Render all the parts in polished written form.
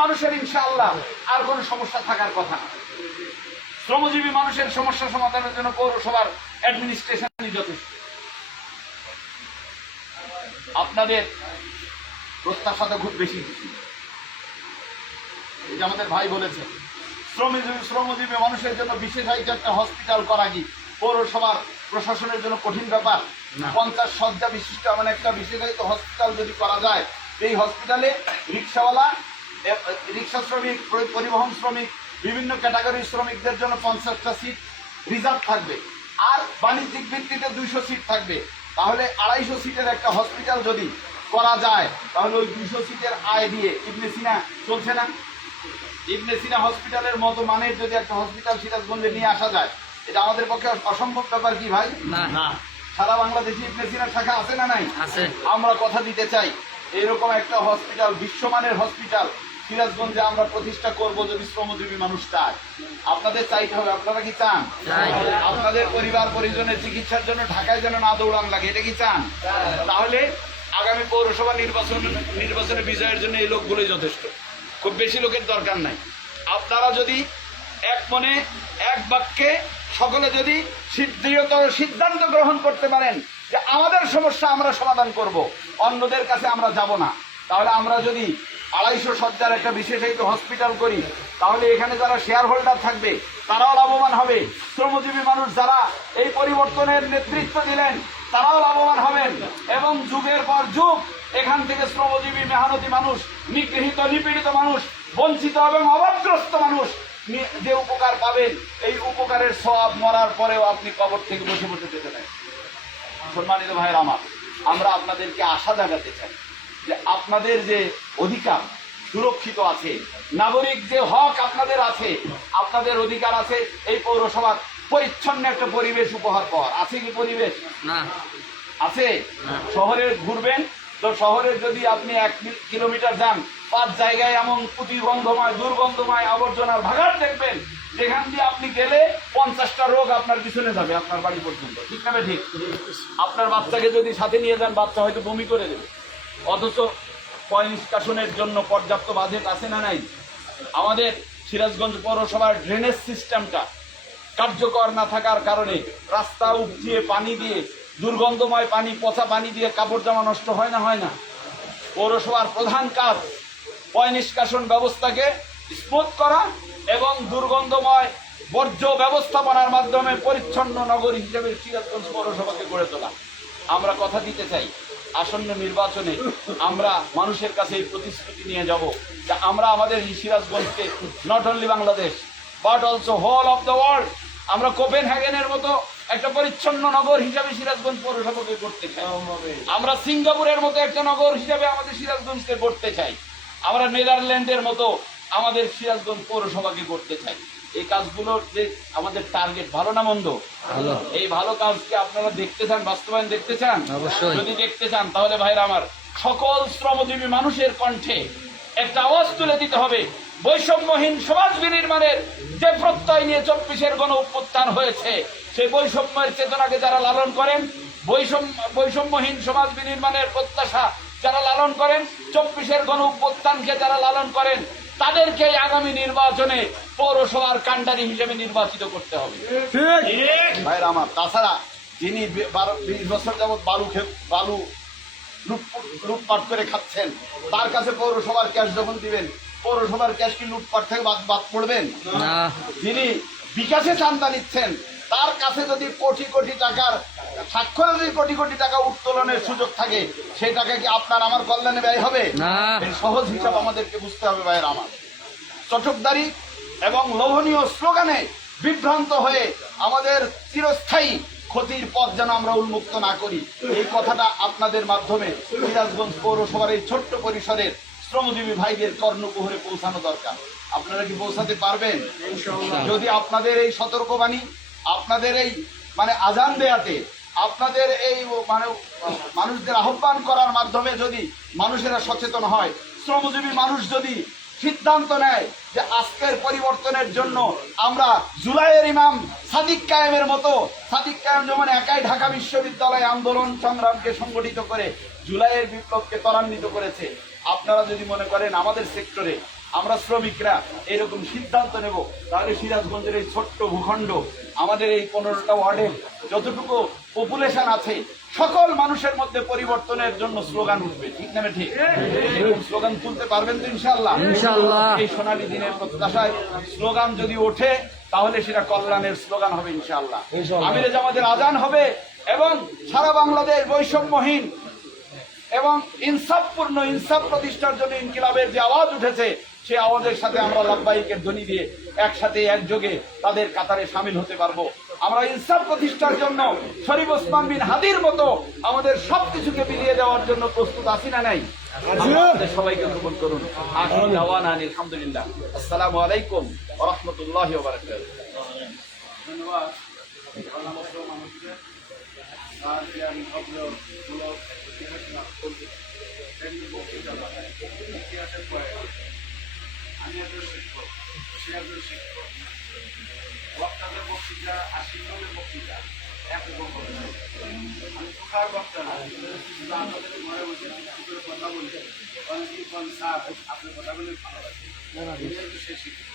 মানুষের ইনশাআল্লাহ আর কোনো সমস্যা থাকার কথা না। শ্রমজীবী মানুষের সমস্যা সমাধানের জন্য পৌরসভার অ্যাডমিনিস্ট্রেশনই যথেষ্ট। আপনাদের প্রত্যাশা তো খুব বেশি কিছু, এই যে আমাদের ভাই বলেছে শ্রমজীবী মানুষের জন্য বিশেষায়িত একটা হসপিটাল করা কি পৌরসভার প্রশাসনের জন্য কঠিন ব্যাপার? 50 শয্যা বিশিষ্ট এমন একটা বিশেষায়িত হসপিটাল যদি করা যায়, এই হসপিটালে রিক্সাওয়ালা, রিক্সা শ্রমিক, পরিবহন শ্রমিক, বিভিন্ন ক্যাটাগরির শ্রমিকদের জন্য 50টা সিট রিজার্ভ থাকবে, আর বাণিজ্যিক ভিত্তিতে 200 সিট থাকবে। তাহলে 250 সিটের একটা হসপিটাল যদি করা যায়, তাহলে ওই 200 সিটের আয় দিয়ে ইবনে সিনা চলছে না? ইবনে সিনা হসপিটালের মতো মানের যদি একটা হসপিটাল সিরাজগঞ্জে নিয়ে আসা যায়, এটা আমাদের পক্ষে অসম্ভব ব্যাপার কি ভাই? না। সারা বাংলাদেশে ইবনে সিনার শাখা আছে না নাই? আছে। আমরা কথা দিতে চাই এরকম একটা হসপিটাল, বিশ্বমানের হসপিটাল সিরাজগঞ্জে আমরা প্রতিষ্ঠা করব যদি শ্রমজীবী মানুষ চায়। আপনাদের চাইতে হবে, আপনারা কি চান? আপনাদের পরিবার পরিজনের চিকিৎসার জন্য ঢাকায় যেন না দৌড়ান লাগে, এটা কি চান? তাহলে আগামী পৌরসভা নির্বাচনে বিজয়ের জন্য এই লোকগুলোই যথেষ্ট, খুব বেশি লোকের দরকার নাই। আপনারা যদি এক মনে এক বাক্যে সকলে যদি দৃঢ়তর সিদ্ধান্ত গ্রহণ করতে পারেন যে আমাদের সমস্যা আমরা সমাধান করব, অন্যদের কাছে আমরা যাব না, তাহলে আমরা যদি 250 শয্যার একটা বিশেষায়িত হসপিটাল করি, তাহলে এখানে যারা শেয়ার হোল্ডার থাকবে তারাও লাভবান হবে, শ্রমজীবী মানুষ যারা এই পরিবর্তনের নেতৃত্ব দিলেন তারাও লাভবান হবেন, এবং যুগের পর যুগ এখান থেকে শ্রমজীবী মেহনতি মানুষ, নিগৃহীত নিপীড়িত মানুষ, বঞ্চিত এবং অভাবগ্রস্ত মানুষ যে উপকার পাবেন, এই উপকারের সওয়াব মরার পরেও আপনি কবর থেকে বসে বসে যেতে পারেন। সম্মানিত ভাইয়ের আমার, আমরা আপনাদেরকে আশা জাগাতে চাই যে আপনাদের যে অধিকার সুরক্ষিত আছে, নাগরিক যে হক আপনাদের আছে, আপনাদের অধিকার আছে এই পৌরসভার পরিচ্ছন্ন একটা পরিবেশ উপহার পাওয়ার। আছে কি পরিবেশ? না আছে। শহরে ঘুরবেন তো শহরে যদি আপনি 1 কিলোমিটার যান, 5 জায়গায় এমন প্রতিগন্ধময় দুর্গন্ধময় আবর্জনার ভাগাড় দেখবেন, যেখান দিয়ে আপনি গেলে 50টা রোগ আপনার পিছনে যাবে আপনার বাড়ি পর্যন্ত। ঠিক না? ঠিক। আপনার বাচ্চাকে যদি সাথে নিয়ে যান, বাচ্চা হয়তো বমি করে দেবে, অথচ পয় নিষ্কাশনের জন্য পর্যাপ্ত বাজেট আছে না নাই? আমাদের সিরাজগঞ্জ পৌরসভার ড্রেনেজ সিস্টেমটা কার্যকর না থাকার কারণে রাস্তা উপচিয়ে পানি দিয়ে, দুর্গন্ধময় পানি, পচা পানি দিয়ে কাপড় জামা নষ্ট হয় না? পৌরসভার প্রধান কাজ পয় নিষ্কাশন ব্যবস্থাকে স্মুথ করা এবং দুর্গন্ধময় বর্জ্য ব্যবস্থাপনার মাধ্যমে পরিচ্ছন্ন নগরী হিসেবে সিরাজগঞ্জ পৌরসভাকে গড়ে তোলা। আমরা কথা দিতে চাই আসন্ন নির্বাচনে আমরা মানুষের কাছে এই প্রতিশ্রুতি নিয়ে যাব যে আমরা আমাদের এই সিরাজগঞ্জকে not only Bangladesh but also whole of the world, আমরা কোপেনহেগেনের মতো একটা পরিচ্ছন্ন নগর হিসাবে সিরাজগঞ্জ পৌরসভাকে করতে চাই। আমরা সিঙ্গাপুরের মতো একটা নগর হিসাবে আমাদের সিরাজগঞ্জকে করতে চাই। আমরা নেদারল্যান্ডের মতো আমাদের সিরাজগঞ্জ পৌরসভাকে করতে চাই। এই কাজগুলোর যে আমাদের টার্গেট, ভালো না মন্দ? ভালো। এই ভালো কাজকে আপনারা দেখতে চান, বাস্তবায়ন দেখতে চান? অবশ্যই। যদি দেখতে চান তাহলে ভাইরা আমার, সকল শ্রমজীবী মানুষের কণ্ঠে একটা আওয়াজ তুলে দিতে হবে। বৈষম্যহীন সমাজ বিনির্মাণের যে প্রত্যয় নিয়ে 24-এর গণ অভ্যুত্থান হয়েছে, সেই বৈষম্যের চেতনাকে যারা লালন করেন, বৈষম্যহীন সমাজ বিনির্মাণের প্রত্যাশা যারা লালন করেন, 24-এর গণ অভ্যুত্থানকে যারা লালন করেন, তাদেরকে আগামী নির্বাচনে পৌরসভার কাণ্ডারি হিসেবে নির্বাচিত করতে হবে। ভাইরা আমার, তাছাড়া যিনি 20 বছর যাবৎ বালু লুটপাট করে খাচ্ছেন, তার কাছে পৌরসভার ক্যাশ যখন দিবেন, পৌরসভার ক্যাশ কি লুটপাট থেকে বাদ পড়বেন? যিনি বিকাশে চান্দা নিচ্ছেন, তার কাছে যদি কোটি কোটি টাকার স্বাক্ষরে যদি কোটি কোটি টাকা উত্তোলনের সুযোগ থাকে, সেই টাকা কি আপনার আমার কল্যাণে ব্যয় হবে? এই সহজ হিসাব আমাদেরকে বুঝতে হবে ভাইয়ের আমার। চটকদারি এবং লোভনীয় স্লোগানে বিভ্রান্ত হয়ে আমাদের চিরস্থায়ী ক্ষতির পথ যেন আমরা উন্মুক্ত না করি, এই কথাটা আপনাদের মাধ্যমে সিরাজগঞ্জ পৌরসভার এই ছোট্ট পরিসরের শ্রমজীবী ভাইদের কর্ণকুহরে পৌঁছানো দরকার। আপনারা কি পৌঁছাতে পারবেন? যদি আপনাদের এই সতর্কবাণী, আপনাদের এই আজান দেয়াতে, আপনাদের এই মানুষদের আহ্বান করার মাধ্যমে যদি মানুষেরা সচেতন হয়, শ্রমজীবী মানুষ যদি সিদ্ধান্ত নেয় যে আজকের পরিবর্তনের জন্য আমরা জুলাইয়ের ইমাম সাদিক কায়েমের মতো, সাদিক কায়েম যেমন একাই ঢাকা বিশ্ববিদ্যালয় আন্দোলন সংগ্রামকে সংগঠিত করে জুলাইয়ের বিপ্লবকে ত্বরান্বিত করেছে, আপনারা যদি মনে করেন আমাদের সেক্টরে আমরা শ্রমিকরা এরকম সিদ্ধান্ত নেব, তাহলে সিরাজগঞ্জের এই ছোট্ট ভূখণ্ড, আমাদের এই 15টা ওয়ার্ডের যতটুকু পপুলেশন আছে, সকল মানুষের মধ্যে পরিবর্তনের জন্য স্লোগান উঠবে। ঠিক না ঠিক? এরকম স্লোগান তুলতে পারবেন তো ইনশাআল্লাহ? ইনশাআল্লাহ। এই সোনালী দিনের প্রত্যাশায় স্লোগান যদি ওঠে তাহলে সেটা কল্যাণের স্লোগান হবে ইনশাআল্লাহ। আমিরে জামাতের আজান হবে এবং সারা বাংলাদেশ বৈষম্যহীন এবং ইনসাফপূর্ণ ইনসাফ প্রতিষ্ঠার জন্য ইনকিলাবের যে আওয়াজ উঠেছে, সেই আওয়াজের সাথে আমরা লাব্বাইকের ধ্বনি দিয়ে একসাথে একযোগে তাদের কাতারে সামিল হতে পারবো। আমরা ইনসাফ প্রতিষ্ঠার জন্য শরীফ ওসমান বিন হাদির মতো আমাদের সবকিছুকে বিলিয়ে দেওয়ার জন্য প্রস্তুত আছি না নাই? আমাদের সবাইকে কবুল করুন। আখির দাওয়ানা আলহামদুলিল্লাহ। আসসালামু আলাইকুম ওয়া রাহমাতুল্লাহি ওয়া বারাকাতুহু। ধন্যবাদ। আমি একজন শিক্ষক, সে একজন শিক্ষক। বক্তাদের বক্তৃতা আর শিক্ষকের বক্তৃতা একরকম হবে না। আমি প্রকার বক্তা না, কিন্তু আপনাদের ঘরে বসে করে কথা বলি, অনেকেই কোন স্যার আপনার কথা বলে ভালো লাগে, সে শিক্ষক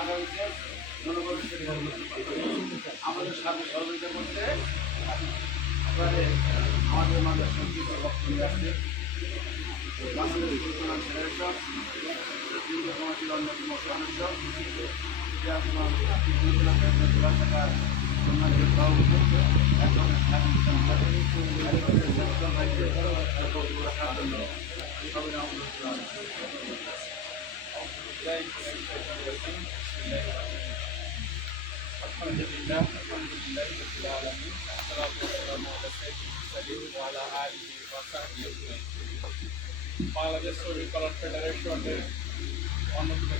আগামীতে আমাদের সাথে সহযোগিতা করতে আমাদের মাঝে সংক্ষিপ্ত বক্তব্য আছে। বাংলাদেশ বর্তমান ফেডারেশন কমিটির অন্যতম সদস্য আলহামদুলিল্লাহ আলহামদুলিল্লাহ রাব্বিল আলামিন ওয়াসসালাতু ওয়াসসালামু আলা সাইয়্যিদিল মুরসালিন ওয়া আলা আলিহি ওয়া সাহবিহি আজমাইন। বাংলাদেশ শ্রমিক কল্যাণ ফেডারেশনের অন্যতম